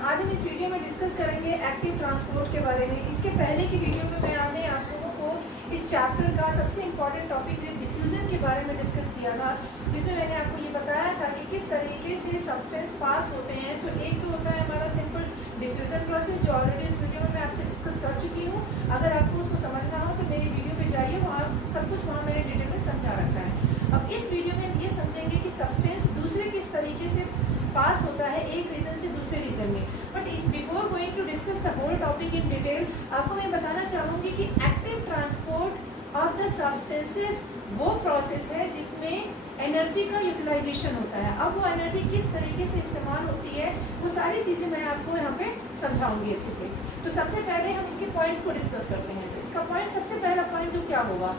आज हम इस वीडियो में डिस्कस करेंगे एक्टिव ट्रांसपोर्ट के बारे में। इसके पहले की वीडियो में मैंने आप लोगों को इस चैप्टर का सबसे इम्पॉर्टेंट टॉपिक डिफ्यूजन के बारे में डिस्कस किया था, जिसमें मैंने आपको ये बताया था कि किस तरीके से सब्सटेंस पास होते हैं। तो एक तो होता है हमारा सिंपल डिफ्यूजन प्रोसेस, जो ऑलरेडी इस वीडियो में मैं आपसे डिस्कस कर चुकी हूँ। अगर आपको उसको समझना हो तो मेरी वीडियो पे जाइए, वहाँ सब कुछ वहाँ मैंने डिटेल में समझा रखा है। अब इस वीडियो में हम ये समझेंगे कि सब्सटेंस दूसरे किस तरीके से पास होता है एक रीजन से दूसरे रीजन में। बट इस before going to discuss the whole topic in detail, आपको मैं बताना चाहूँगी कि active transport of the substances वो प्रोसेस है जिसमें एनर्जी का यूटिलाइजेशन होता है। अब वो एनर्जी किस तरीके से इस्तेमाल होती है वो सारी चीज़ें मैं आपको यहाँ पे समझाऊंगी अच्छे से। तो सबसे पहले हम इसके पॉइंट्स को डिस्कस करते हैं। तो इसका पॉइंट, सबसे पहला पॉइंट जो क्या होगा,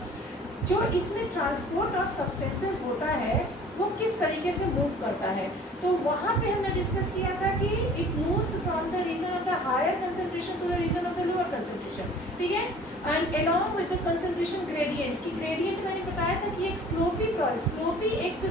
जो इसमें ट्रांसपोर्ट ऑफ सब्सटेंसेस होता है वो किस तरीके से मूव करता है। तो वहाँ पे हमने डिस्कस किया था कि it moves from the region of the higher concentration to the region of the lower concentration, ठीक है। And along with the concentration gradient, की ग्रेडियंट मैंने बताया था कि एक स्लोपी प्रोसेस, स्लोपी एक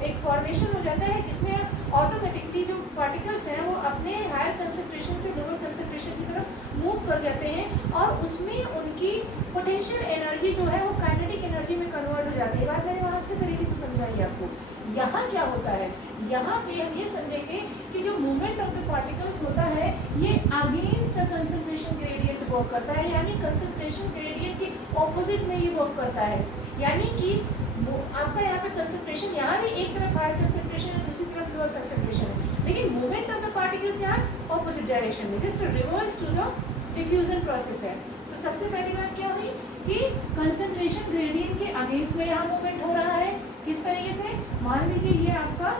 एक फॉर्मेशन हो जाता है जिसमें ऑटोमेटिकली जो पार्टिकल्स हैं वो अपने हायर कंसंट्रेशन से लोअर कंसंट्रेशन की तरफ मूव कर जाते हैं और उसमें उनकी पोटेंशियल एनर्जी जो है वो काइनेटिक एनर्जी में कन्वर्ट हो जाती है। बात मैंने वहाँ अच्छे तरीके से समझाई आपको। यहाँ क्या होता है, यहाँ पे हम ये समझेंगे कि जो मूवमेंट ऑफ द पार्टिकल्स होता है ये against a concentration gradient work करता है, यानी कंसंट्रेशन ग्रेडियंट के ऑपोजिट में ये वर्क करता है। यानी कि आपका यहाँ पे कंसंट्रेशन, यहाँ भी एक तरफ हायर कंसंट्रेशन है, दूसरी तरफ लोअर कंसंट्रेशन है, लेकिन मूवमेंट ऑफ द पार्टिकल्स यहाँ ऑपोजिट डायरेक्शन में, just reverse to the diffusion process है। तो सबसे पहली बात क्या हुई कि कंसंट्रेशन ग्रेडियंट के अगेंस्ट में यहाँ मूवमेंट हो रहा है। किस तरीके से, मान लीजिए ये आपका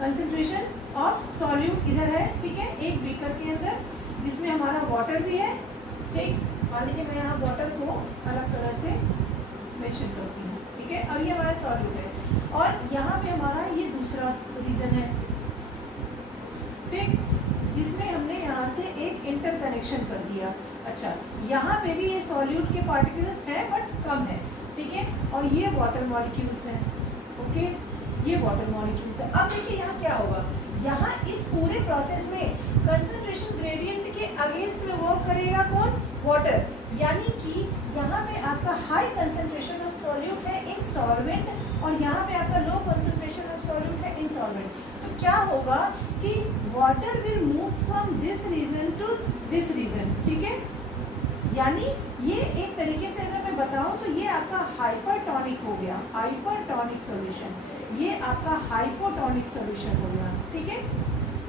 कंसंट्रेशन ऑफ सॉल्यूट इधर है, ठीक है, एक बीकर के अंदर जिसमें हमारा वाटर भी है, ठीक। मान लीजिए मैं यहाँ वाटर को अलग कलर से मेंशन करती हूँ, ठीक है, और ये हमारा सॉल्यूट है और यहाँ पे हमारा ये दूसरा रीजन है, ठीक, जिसमें हमने यहाँ से एक इंटर कनेक्शन कर दिया। अच्छा, यहाँ पे भी ये सॉल्यूट के पार्टिकल्स हैं बट कम है, ठीक है, और ये वाटर मॉलिक्यूल्स हैं, ओके, ये वाटर मॉलिक्यूल्स हैं। अब देखिए यहाँ क्या होगा, यहाँ इस पूरे प्रोसेस में कंसंट्रेशन ग्रेडियंट के अगेंस्ट में वर्क करेगा कौन, वाटर, यानी कि यहाँ पे आपका हाई कंसंट्रेशन ऑफ सॉल्यूट है इन सॉल्वेंट और यहाँ पे आपका लो कंसंट्रेशन ऑफ सॉल्यूट है इन सॉल्वेंट। तो क्या होगा कि water will move from this region to this region, ठीक है, यानी ये एक तरीके से अगर मैं बताऊं तो ये आपका हाइपरटोनिक हो गया, हाइपरटोनिक सॉल्यूशन, ये आपका हाइपोटोनिक सॉल्यूशन हो गया, ठीक है।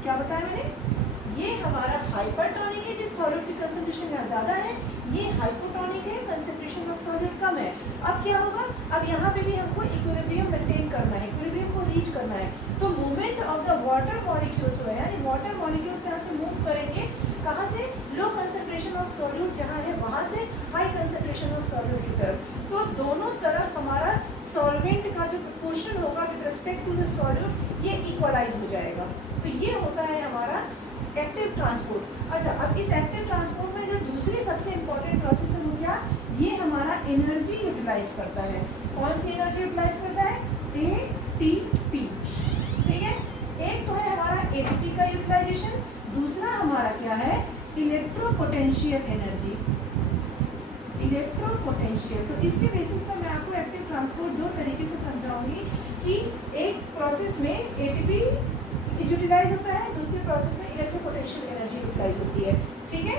क्या बताया मैंने, ये हमारा हाइपरटोनिक है जिस सॉल्यूट की कंसंट्रेशन यहाँ ज़्यादा है, ये हाइपोटोनिक है, कंसंट्रेशन ऑफ सॉल्यूट कम है। अब क्या होगा, अब यहाँ पे भी हमको इक्विलिब्रियम मेंटेन करना है, इक्विलिब्रियम को रीच करना है। तो movement of the water molecules हो, यानी वाटर मॉलिक्यूल्स यहाँ से मूव करेंगे, कहाँ से, लो कंसंट्रेशन ऑफ सॉल्यूट जहाँ है वहाँ से हाई कंसंट्रेशन ऑफ सॉल्यूट की तरफ। तो दोनों तरफ हमारा सॉल्वेंट का जो प्रोपोर्शन होगा with respect to the solute ये इक्वलाइज हो जाएगा। तो ये होता है हमारा एक्टिव ट्रांसपोर्ट। अच्छा, अब इस एक्टिव ट्रांसपोर्ट में जो दूसरी सबसे इम्पोर्टेंट प्रोसेस है वो क्या, ये हमारा एनर्जी यूटिलाइज करता है। कौन सी एनर्जी यूटिलाइज करता है, एटीपी, ठीक है। एक तो है हमारा एटीपी का यूटिलाइजेशन, दूसरा हमारा क्या है, इलेक्ट्रोपोटेंशियल एनर्जी, इलेक्ट्रोपोटेंशियल। तो इसके बेसिस पर मैं आपको एक्टिव ट्रांसपोर्ट दो तरीके से समझाऊंगी कि एक प्रोसेस में एटीपी यूटिलाइज होता है, दूसरे प्रोसेस में इलेक्ट्रोपोटेंशियल एनर्जी यूटिलाइज होती है, ठीक है।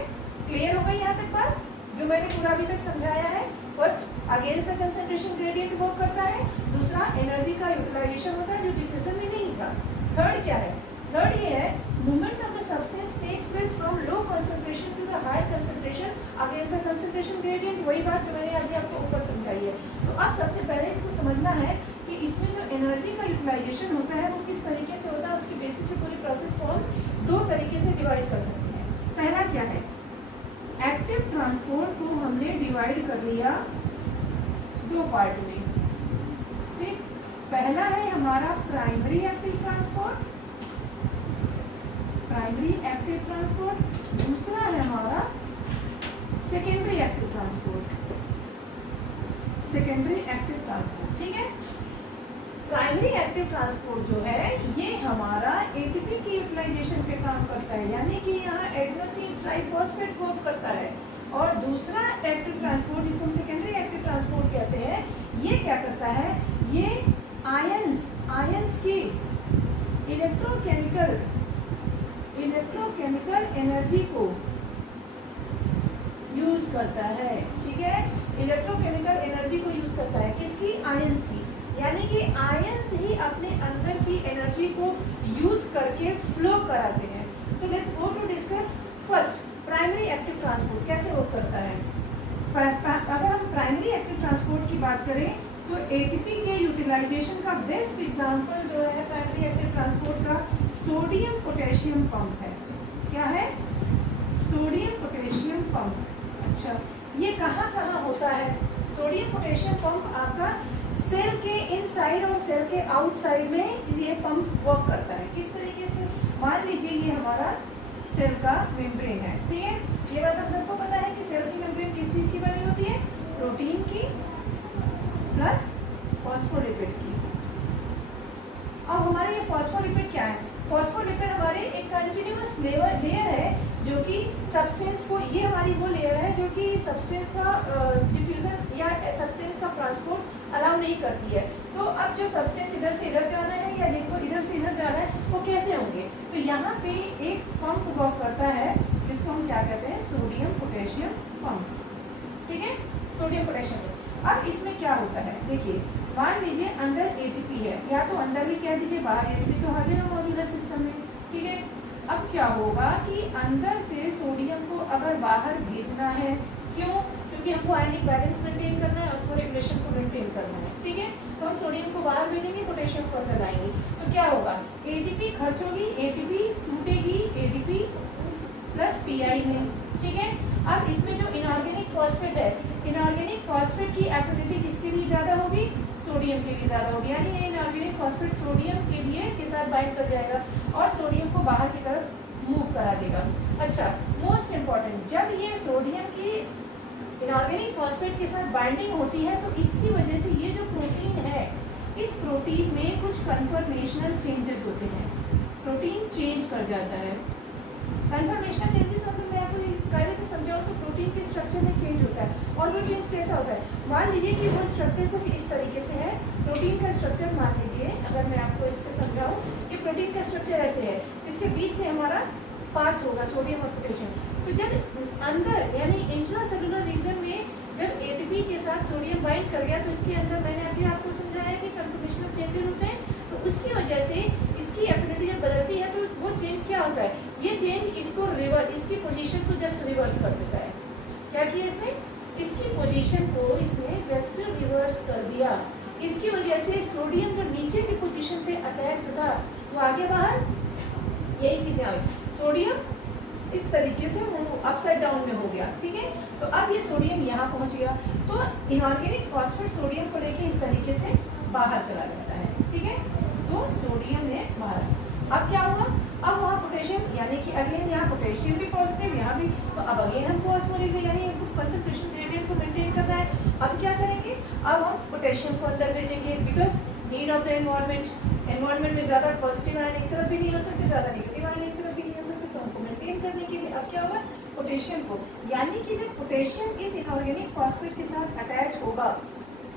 क्लियर हो गई यहाँ तक बात, जो मैंने पूरा अभी तक समझाया है। First against the concentration gradient work करता है, दूसरा एनर्जी का यूटिलाइजेशन होता है जो डिफ्यूजन में नहीं था। थर्ड क्या है, थर्ड ये है movement of the substance takes place from low concentration to the higher concentration against the concentration gradient, वही बात जो मैंने अभी आपको ऊपर समझाई है। तो अब सबसे पहले इसको समझना है कि इसमें जो एनर्जी का यूटिलाइजेशन होता है वो किस तरीके से होता है, उसकी बेसिस पे पूरी प्रोसेस को हम दो तरीके से डिवाइड कर सकते हैं। पहला क्या है, एक्टिव ट्रांसपोर्ट को हमने डिवाइड कर लिया दो पार्ट में, ठीक। पहला है हमारा primary active transport, primary active transport, दूसरा है हमारा secondary active transport, secondary active transport, ठीक है। प्राइमरी एक्टिव ट्रांसपोर्ट जो है ये हमारा एटीपी की यूटिलाइजेशन पे काम करता है, यानी कि यहाँ एडेनोसिन ट्राइफॉस्फेट वर्क करता है। और दूसरा एक्टिव ट्रांसपोर्ट जिसको हम सेकेंडरी एक्टिव ट्रांसपोर्ट कहते हैं, ये क्या करता है, ये आयंस की इलेक्ट्रोकेमिकल एनर्जी को यूज करता है। ठीक है, इलेक्ट्रोकेमिकल एनर्जी को यूज करता है, किसकी, आयंस की, यानी कि आयंस ही अपने अंदर की एनर्जी को यूज करके फ्लो कराते हैं। तो let's go to discuss first primary active transport कैसे वर्क करता है। अगर हम प्राइमरी एक्टिव ट्रांसपोर्ट की बात करें तो एटीपी के यूटिलाइजेशन का बेस्ट एग्जांपल जो है प्राइमरी एक्टिव ट्रांसपोर्ट का सोडियम पोटेशियम पंप है। क्या है, सोडियम पोटेशियम पंप। अच्छा, ये कहाँ कहाँ होता है सोडियम पोटेशियम पंप? आपका सेल के इनसाइड और सेल के आउटसाइड में ये पंप वर्क करता है। किस तरीके से, मान लीजिए ये हमारा सेल का मेम्ब्रेन है, ठीक है, ये बात हम सबको पता है कि सेल की मेम्ब्रेन किस चीज की बनी होती है, प्रोटीन की प्लस फॉस्फोलिपिड की। अब हमारे ये फॉस्फोलिपिड क्या है, फॉस्फोलिपिड हमारे एक कंटिन्यूअस लेयर है जो कि सब्सटेंस को, ये हमारी वो लेयर है जो कि सब्सटेंस का डिफ्यूजन या सब्सटेंस का ट्रांसपोर्ट अलाउ नहीं करती है। तो अब जो सब्सटेंस इधर से इधर जाना है या लिक्विड इधर से इधर जाना है वो कैसे होंगे, तो यहाँ पे एक पंप वर्क करता है जिसको हम क्या कहते हैं, सोडियम पोटेशियम पंप। ठीक है, सोडियम पोटेशियम पंप। अब इसमें क्या होता है, देखिए मान लीजिए अंदर एटीपी है, या तो अंदर भी कह दीजिए, बाहर एटीपी तो हर जगह मौजूद है सिस्टम में। ठीक है, अब क्या होगा कि अंदर से सोडियम को अगर बाहर भेजना है, क्यों, क्योंकि हमको आयनिक बैलेंस मेंटेन करना है, उसको रेगुलेशन को मेंटेन करना है। ठीक है, तो हम सोडियम को बाहर भेजेंगे, पोटेशियम को अंदर लाएंगे, तो क्या होगा, एटीपी खर्च होगी, एटीपी टूटेगी एटीपी प्लस पीआई में। ठीक है, अब इसमें जो इनऑर्गेनिक फॉस्फेट है, इनऑर्गेनिक फॉस्फेट की एफिनिटी किसके लिए ज़्यादा होगी, सोडियम के लिए ज़्यादा होगी, यानी ये इनऑर्गेनिक फॉस्फेट सोडियम के लिए के साथ बाइंड कर जाएगा और सोडियम को बाहर की तरफ मूव करा देगा। अच्छा, मोस्ट इम्पॉर्टेंट, जब ये सोडियम की इनऑर्गेनिक फॉस्फेट के साथ बाइंडिंग होती है तो इसकी वजह से ये जो प्रोटीन है, इस प्रोटीन में कुछ कन्फर्मेशनल चेंजेस होते हैं, प्रोटीन चेंज कर जाता है। कन्फर्मेशनल चेंजेस मतलब मैं आपको कायदे से समझाऊँ तो प्रोटीन के स्ट्रक्चर में चेंज होता है, और वो चेंज कैसा होता है, मान लीजिए कि वो स्ट्रक्चर कुछ इस तरीके से है, प्रोटीन का स्ट्रक्चर मान लीजिए, अगर मैं आपको इससे समझाऊँ कि प्रोटीन का स्ट्रक्चर ऐसे है जिसके बीच से हमारा पास होगा सोडियम और पोटेशियम। तो जब अंदर यानी इंट्रासेलुलर रीजन में जब एटीपी के साथ सोडियम बाइंड कर गया तो इसके अंदर मैंने अभी आपको समझाया कि कन्फर्मेशनल चेंजेस होते हैं, तो उसकी वजह से इसकी एफिनिटी जब बदलती है तो वो चेंज क्या होता है, ये चेंज इसको इसकी पोजीशन को जस्ट रिवर्स कर देता है। क्या किया इसने, इसकी पोजीशन को इसने जस्ट रिवर्स कर दिया, इसकी वजह से सोडियम जो नीचे की पोजीशन पे अटैच था वो आगे बाहर, यही चीजें आई, सोडियम इस तरीके से वो अपसाइड डाउन में हो गया। ठीक है, तो अब ये सोडियम यहाँ पहुँच गया, तो इनऑर्गेनिक फॉस्फेट सोडियम को लेके इस तरीके से बाहर चला जाता है। ठीक है, तो सोडियम ने बाहर, अब क्या हुआ, अब वहाँ पोटेशियम, यानी कि अगेन यहाँ पोटेशियम भी पॉजिटिव, यहाँ भी, तो अब अगेन हमको ऑस्मोलिक यानी कंसंट्रेशन ग्रेडियंट को मेंटेन करना है। अब क्या करेंगे, अब हम पोटेशियम को अंदर भेजेंगे, because need of the environment में ज़्यादा पॉजिटिव आयन एक तरफ भी नहीं हो सकते, ज़्यादा नेगेटिव आयन एक तरफ भी नहीं हो सकते, तो हमको मेंटेन करने के लिए अब क्या होगा, पोटेशियम को, यानी कि जब पोटेशियम इस इनऑर्गेनिक फॉस्फेट के साथ अटैच होगा,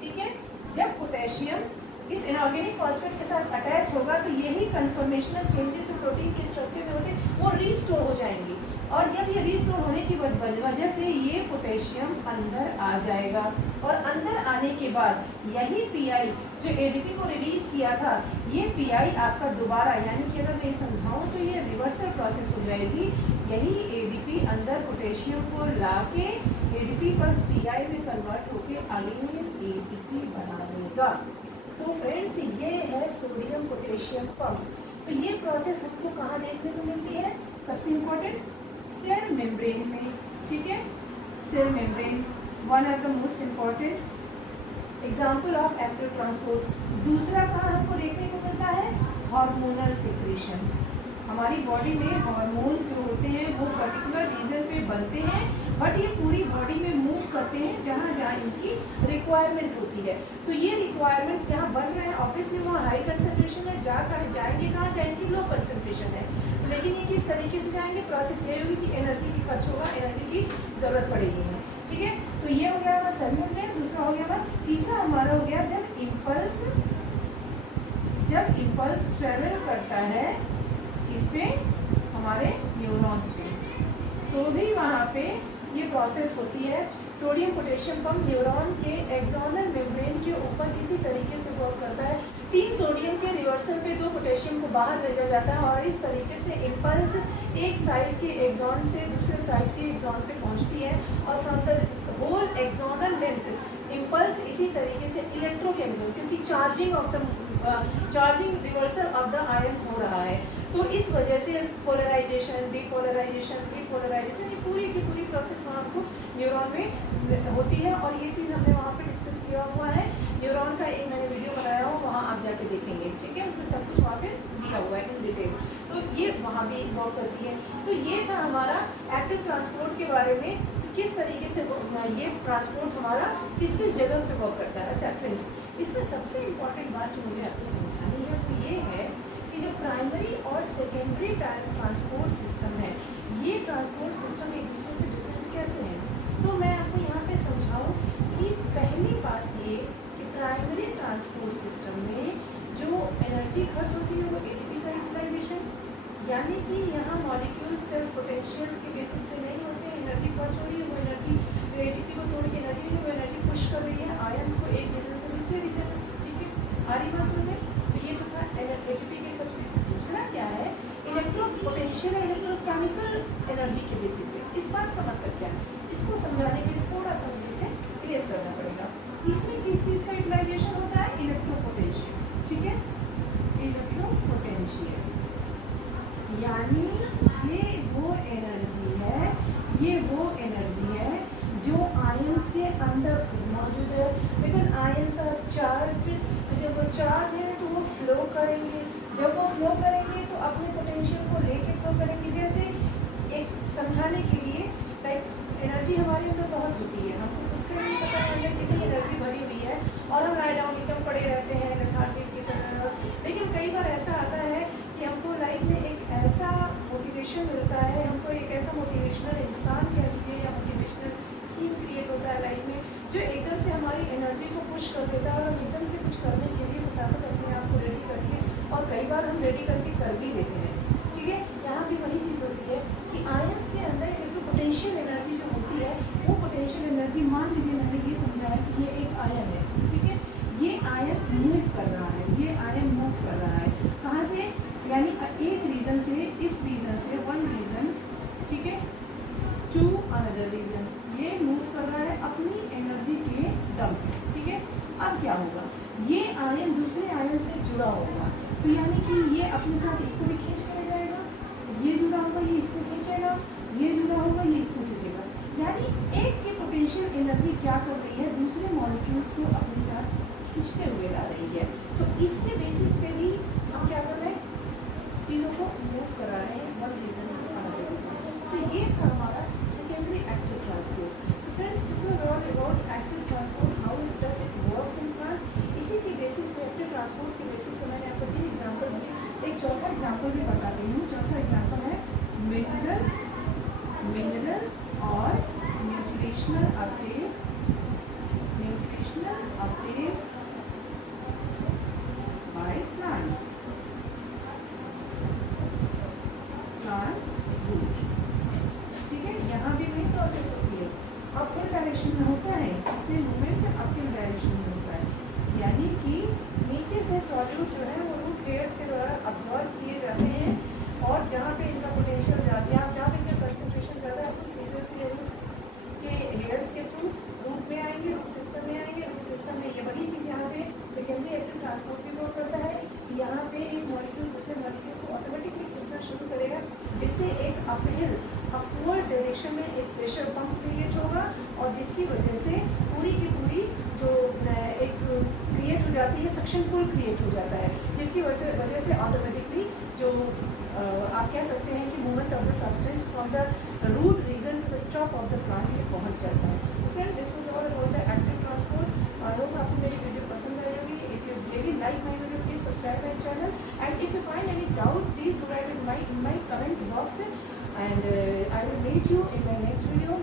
ठीक है, जब पोटेशियम इस इनऑर्गेनिक फॉस्फेट के साथ अटैच होगा तो यही कन्फर्मेशनल चेंजेस जो प्रोटीन के स्ट्रक्चर में होते हैं वो रीस्टोर हो जाएंगी, और जब ये रीस्टोर होने की वजह से ये पोटेशियम अंदर आ जाएगा, और अंदर आने के बाद यही पीआई जो एडीपी को रिलीज किया था, ये पीआई आपका दोबारा, यानी कि अगर मैं समझाऊँ तो ये रिवर्सल प्रोसेस हो जाएगी, यही एडीपी अंदर पोटेशियम को ला के एडीपी प्लस पीआई में कन्वर्ट होकर अगेन एटीपी बना देगा। तो फ्रेंड्स ये है सोडियम पोटेशियम पंप। तो ये प्रोसेस हमको कहाँ देखने को मिलती है, सबसे इम्पोर्टेंट सेल मेम्ब्रेन में। ठीक है, cell membrane one of the most important example of active transport. दूसरा कहाँ हमको देखने को मिलता है, हार्मोनल सिक्रीशन। हमारी बॉडी में हार्मोन्स जो होते हैं वो पर्टिकुलर रीजन पे बनते हैं बट ये पूरी बॉडी में मूव करते हैं जहाँ जहाँ इनकी रिक्वायरमेंट होती है। तो ये रिक्वायरमेंट जहाँ बन रहे हैं ऑब्वियसली वहाँ हाई कंसनट्रेशन है, जाएंगे कहाँ जाएंगे, लो कंसनट्रेशन है। लेकिन ये किस तरीके से जाएंगे, प्रोसेस ये होगी कि एनर्जी की खर्च होगा, एनर्जी की ज़रूरत पड़ेगी हमें, ठीक है। तो ये हो गया हमारा सेगमेंट में, दूसरा हो गया हमारा, तीसरा हमारा हो गया जब इम्पल्स ट्रेवल करता है इस पे हमारे न्यूरॉन्स पे, तो भी वहाँ पे ये प्रोसेस होती है। सोडियम पोटेशियम पंप न्यूरॉन के एक्सोनल मेम्ब्रेन के ऊपर इसी तरीके से वर्क करता है। 3 सोडियम के रिवर्सल पे 2 पोटेशियम को बाहर भेजा जाता है और इस तरीके से इम्पल्स एक साइड के एक्सॉन से दूसरे साइड के एक्सॉन पे पहुंचती है और from the whole axonal length impulse इसी तरीके से इलेक्ट्रोकेमिकल, क्योंकि charging reversal of the ions हो रहा है, तो इस वजह से पोलराइजेशन, डीपोलराइजेशन, ये पूरी की पूरी प्रोसेस वहाँ को न्यूरॉन में होती है। और ये चीज़ हमने वहाँ पे डिस्कस किया हुआ है, न्यूरॉन का एक मैंने वीडियो बनाया हो, वहाँ आप जाके देखेंगे, ठीक है, उसमें सब कुछ वहाँ पे दिया हुआ है इन डिटेल। तो ये वहाँ भी वर्क करती है। तो ये था हमारा एक्टिव ट्रांसपोर्ट के बारे में, किस तरीके से ये ट्रांसपोर्ट हमारा किस किस जगह पे वर्क करता है। अच्छा फ्रेंड्स, इसमें सबसे इम्पॉर्टेंट बात जो मुझे आपको समझानी है वो ये है कि जो प्राइमरी और सेकेंडरी ट्रांसपोर्ट सिस्टम है, ये ट्रांसपोर्ट सिस्टम एक दूसरे से डिफरेंट कैसे हैं। तो मैं आपको यहाँ पे समझाऊँ कि पहली बात ये कि प्राइमरी ट्रांसपोर्ट सिस्टम में जो एनर्जी खर्च होती है वो एटीपी का यूटिलाइजेशन, यानी कि यहाँ मॉलिक्यूल सेल्फ पोटेंशियल के बेसिस पे नहीं होते हैं, एनर्जी खर्च हो रही है, वो एनर्जी जो एटीपी को तोड़ के एनर्जी है वो एनर्जी पुश कर रही है आयंस को एक रीजन से दूसरे रीजन, ठीक है, आ रही बात समझ में। तो ये तो था एटीपी के खर्च में। दूसरा क्या है, इलेक्ट्रो पोटेंशियल है, इलेक्ट्रोकेमिकल एनर्जी के बेसिस पे। इस बात का मतलब क्या है, इसको समझाने के लिए थोड़ा सा मुझे इसे ट्रेस करना पड़ेगा। इसमें किस चीज़ का यूटिलाइजेशन होता है, इलेक्ट्रो पोटेंशियल, ठीक है, इलेक्ट्रो पोटेंशियल, यानी ये वो एनर्जी है जो आयंस के अंदर मौजूद है। बिकॉज आयंस आर चार्ज्ड, जब वो चार्ज है तो वो फ्लो करेंगे, जब वो फ्लो करेंगे तो अपने पोटेंशियल को लेके फ्लो करेंगे। जैसे एक समझाने के लिए, लाइक एनर्जी हमारे अंदर बहुत होती है, हमको खुद को नहीं पता है अंदर कितनी एनर्जी भरी हुई है और हम लाई डाउन एकदम पड़े रहते हैं लेथार्जिक की तरह। लेकिन कई बार ऐसा आता है कि हमको लाइफ में एक ऐसा मोटिवेशन मिलता है, हमको एक ऐसा मोटिवेशनल इंसान कह दीजिए या मोटिवेशनल सीन क्रिएट होता है लाइफ में, जो एकदम से हमारी एनर्जी को पुश कर देता है और हम एकदम से कुछ करने के लिए फटाफट अपने आप को रेडी करके, और कई बार हम रेडी करके कर भी देते हैं, ठीक है। यहाँ भी वही चीज़ होती है कि आयंस के अंदर एक पोटेंशियल एनर्जी जो होती है, वो पोटेंशियल एनर्जी, मान लीजिए मैंने ये समझाया कि ये एक आयन है, ठीक है, ये आयन मूव कर रहा है, ये आयन मूव कर रहा है कहाँ से, यानी एक रीजन से, इस रीजन से, वन रीजन, ठीक है, टू अनदर रीजन, ये मूव कर रहा है अपनी एनर्जी के दम पे, ठीक है। अब क्या होगा, ये आयन दूसरे आयन से जुड़ा होगा, तो यानी कि ये अपने साथ इसको भी खींच के ले जाएगा, ये जुड़ा होगा ये इसको खींचेगा, ये जुड़ा होगा ये इसको खींचेगा, यानी एक की पोटेंशियल एनर्जी क्या कर रही है, दूसरे मॉलिक्यूल्स को अपने साथ खींचते हुए ला रही है। तो इसके बेसिस पे भी हम क्या कर रहे हैं, चीज़ों को मूव करा रहे हैं one region to another region. तो ये था हमारा सेकेंडरी एक्टिव ट्रांसपोर्ट। तो friends, this was all about active transport, how does it works in plants. इसी के बेसिस पे, एक्टिव ट्रांसपोर्ट के बेसिस पे मैंने आपको 3 एग्जाम्पल दिए, एक चौथा एग्जाम्पल भी बता रही हूँ। चौथा एग्जाम्पल है मिनरल और nutritional uptake by plants root, ठीक है। यहाँ भी वही प्रोसेस होती है, अपहिल डायरेक्शन में होता है, इसमें मूवमेंट अपहिल डायरेक्शन में होता है, यानी कि नीचे से सॉल्यूट जो है वो रूट हेयर्स के द्वारा अब्जॉर्ब किए जाते हैं, और जहाँ पे इनका पोटेंशियल ज़्यादा है, जहाँ पे इनका कंसंट्रेशन ज़्यादा है, उस रीजन से के हेयर्स के थ्रू रूट में आएंगे, रूट सिस्टम में आएंगे, रूट सिस्टम में ये वही चीज़ यहाँ पे सेकेंडरी एक्टिव ट्रांसपोर्ट भी वर्क करता है। यहाँ पे एक मॉलिक्यूल दूसरे मॉलिक्यूल को ऑटोमेटिकली खींचना शुरू करेगा, जिससे एक अपवर्ड डायरेक्शन में एक प्रेशर पंप क्रिएट होगा, और जिसकी वजह से पूरी की पूरी जो एक क्रिएट हो जाती है, सक्शन पुल क्रिएट हो जाता है, जिसकी वजह से ऑटोमेटिकली जो आप कह सकते हैं कि movement of the substance from the root region to the top of the plant ये पहुंच जाता है। तो friend this was all about the active transport. I hope आपको मेरी वीडियो पसंद आई होगी। If you really like my video please subscribe my channel and if you find any doubt please do write in my comment box and I will meet you in my next video.